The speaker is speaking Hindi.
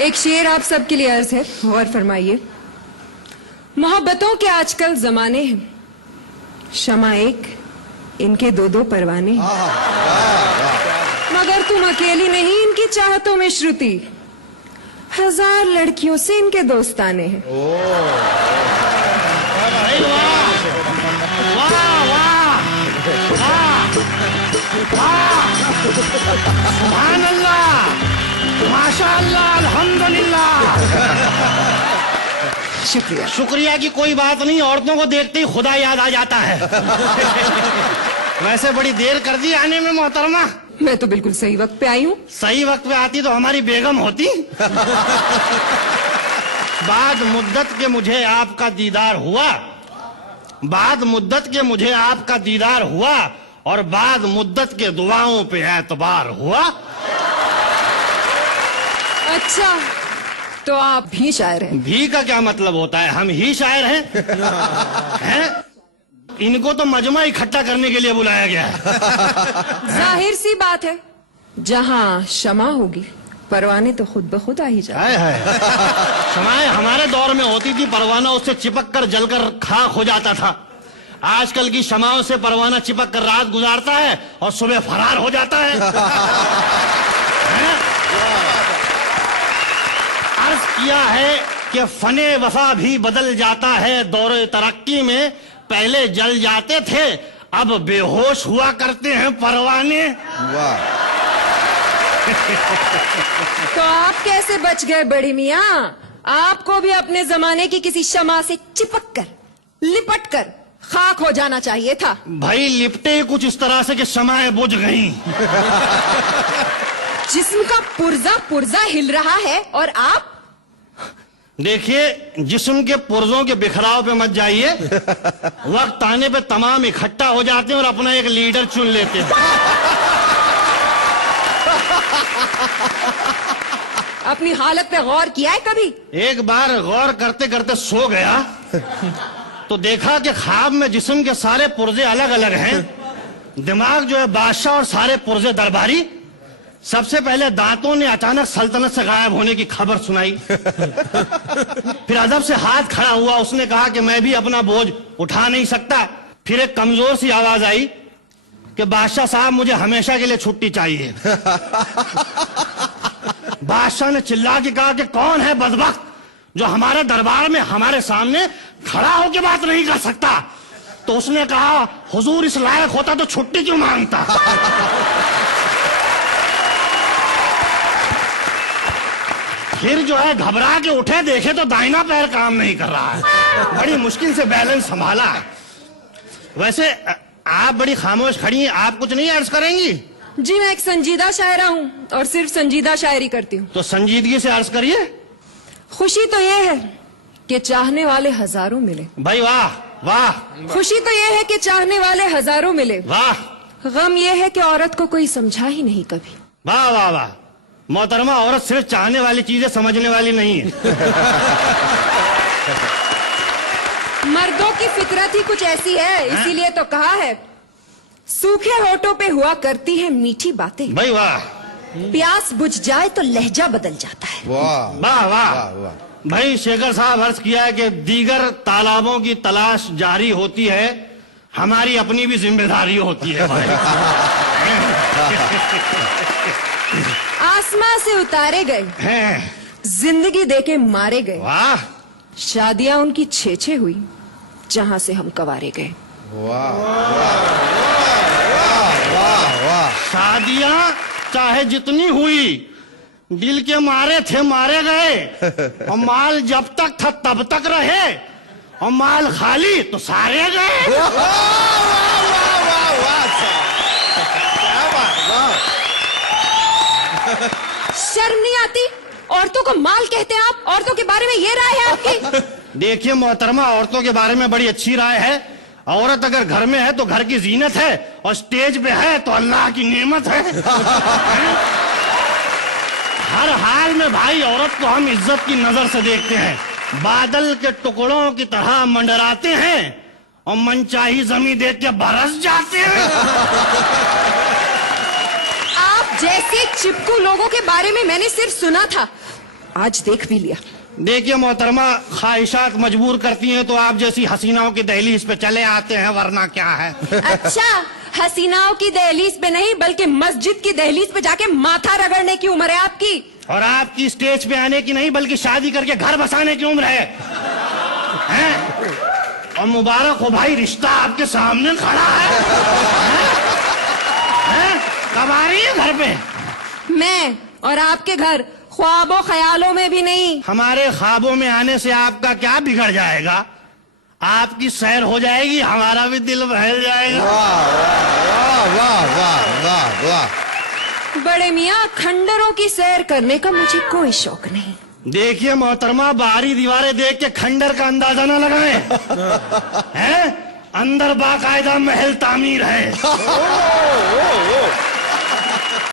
एक शेर आप सबके लिए अर्ज है, गौर फरमाइए। मोहब्बतों के आजकल जमाने हैं, शमा एक, इनके दो दो परवाने हैं। मगर तुम अकेली नहीं इनकी चाहतों में श्रुति, 1000 लड़कियों से इनके दोस्ताने हैं। सुभान अल्लाह, माशाअल्लाह, अल्हम्दुलिल्लाह। शुक्रिया। शुक्रिया की कोई बात नहीं, औरतों को देखते ही खुदा याद आ जाता है। वैसे बड़ी देर कर दी आने में मोहतरमा। मैं तो बिल्कुल सही वक्त पे आई हूँ। सही वक्त पे आती तो हमारी बेगम होती। बाद मुद्दत के मुझे आपका दीदार हुआ, बाद मुद्दत के मुझे आपका दीदार हुआ, और बाद मुद्दत के दुआओं पे एतबार हुआ। अच्छा, तो आप भी शायर हैं? भी का क्या मतलब होता है? हम ही शायर हैं। हैं? इनको तो मजमा इकट्ठा करने के लिए बुलाया गया है। जाहिर सी बात है, जहाँ क्षमा होगी परवाने तो खुद ब खुद आ ही जाए। क्षमाएं हमारे दौर में होती थी, परवाना उससे चिपक कर जलकर खाक हो जाता था। आजकल की क्षमाओं से परवाना चिपक कर रात गुजारता है और सुबह फरार हो जाता है। अर्ज किया है कि फने वफा भी बदल जाता है दौरे तरक्की में, पहले जल जाते थे अब बेहोश हुआ करते हैं परवाने। वाह। तो आप कैसे बच गए बड़ी मियाँ? आपको भी अपने जमाने की किसी शमा से चिपक कर, लिपट कर खाक हो जाना चाहिए था। भाई लिपटे कुछ इस तरह से कि शमाएं बुझ गईं। जिस्म का पुर्जा पुर्जा हिल रहा है और आप? देखिए, जिस्म के पुर्जों के बिखराव पे मत जाइए। वक्त आने पे तमाम इकट्ठा हो जाते हैं और अपना एक लीडर चुन लेते हैं। अपनी हालत पे गौर किया है कभी? एक बार गौर करते करते सो गया तो देखा कि ख्वाब में जिस्म के सारे पुर्जे अलग अलग हैं। दिमाग जो है बादशाह और सारे पुर्जे दरबारी। सबसे पहले दांतों ने अचानक सल्तनत से गायब होने की खबर सुनाई। फिर अदब से हाथ खड़ा हुआ, उसने कहा कि मैं भी अपना बोझ उठा नहीं सकता। फिर एक कमजोर सी आवाज आई कि बादशाह साहब मुझे हमेशा के लिए छुट्टी चाहिए। बादशाह ने चिल्ला के कहा कि कौन है बदबख्त जो हमारे दरबार में हमारे सामने खड़ा होकर बात नहीं कर सकता? तो उसने कहा हुजूर इस लायक होता तो छुट्टी क्यों मांगता? फिर जो है घबरा के उठे, देखे तो दाहिना पैर काम नहीं कर रहा है। बड़ी मुश्किल से बैलेंस संभाला है। वैसे आप बड़ी खामोश खड़ी हैं, आप कुछ नहीं अर्ज करेंगी? जी मैं एक संजीदा शायरा हूँ और सिर्फ संजीदा शायरी करती हूँ। तो संजीदगी से अर्ज करिए। खुशी तो ये है कि चाहने वाले हजारों मिले। भाई वाह वाह। खुशी तो ये है कि चाहने वाले हजारों मिले। वाह। गम ये है कि औरत को कोई समझा ही नहीं कभी। वाह वाह वाह। मोहतरमा, औरत सिर्फ चाहने वाली चीजें समझने वाली नहीं है। मर्दों की फितरत ही कुछ ऐसी है, इसीलिए तो कहा है सूखे होठों पे हुआ करती है मीठी बातें। भाई वाह। प्यास बुझ जाए तो लहजा बदल जाता है। वाह वाह वाह। वाह। भाई शेखर साहब अर्ज किया है कि दीगर तालाबों की तलाश जारी होती है, हमारी अपनी भी जिम्मेदारी होती है। भाई आसमां से उतारे गए हैं। जिंदगी देके मारे गए। वाह। शादियां उनकी छे हुई जहां से हम कवारे गए। वाह वाह वाह। शादियां चाहे जितनी हुई, दिल के मारे थे मारे गए, और माल जब तक था तब तक रहे, और माल खाली तो सारे गए। शर्म नहीं आती? औरतों को माल कहते हैं आप? औरतों के बारे में ये राय है आपकी? देखिए मोहतरमा, औरतों के बारे में बड़ी अच्छी राय है। औरत अगर घर में है तो घर की जीनत है, और स्टेज पे है तो अल्लाह की नेमत है। हर हाल में भाई औरत को हम इज्जत की नजर से देखते हैं। बादल के टुकड़ों की तरह मंडराते हैं और मनचाही जमीन देख के बरस जाते हैं। आप जैसे चिपकू लोगों के बारे में मैंने सिर्फ सुना था, आज देख भी लिया। देखिए मोहतरमा, ख्वाहिशात मजबूर करती हैं तो आप जैसी हसीनाओं की दहलीज पे चले आते हैं, वरना क्या है। अच्छा, हसीनाओं की दहलीज पे नहीं बल्कि मस्जिद की दहलीज पे जाके माथा रगड़ने की उम्र है आपकी। और आपकी स्टेज पे आने की नहीं बल्कि शादी करके घर बसाने की उम्र है, हैं? और मुबारक हो भाई, रिश्ता आपके सामने खड़ा है, हैं? कब आ रही है घर पे? मैं और आपके घर ख्वाबों ख्यालों में भी नहीं। हमारे ख्वाबों में आने से आपका क्या बिगड़ जाएगा? आपकी सैर हो जाएगी, हमारा भी दिल बहल जाएगा। वाह वाह वाह वाह वाह। बड़े मियाँ, खंडरों की सैर करने का मुझे कोई शौक नहीं। देखिए मोहतरमा, बाहरी दीवारें देख के खंडर का अंदाजा न लगाएं, हैं? अंदर बाकायदा महल तामीर है।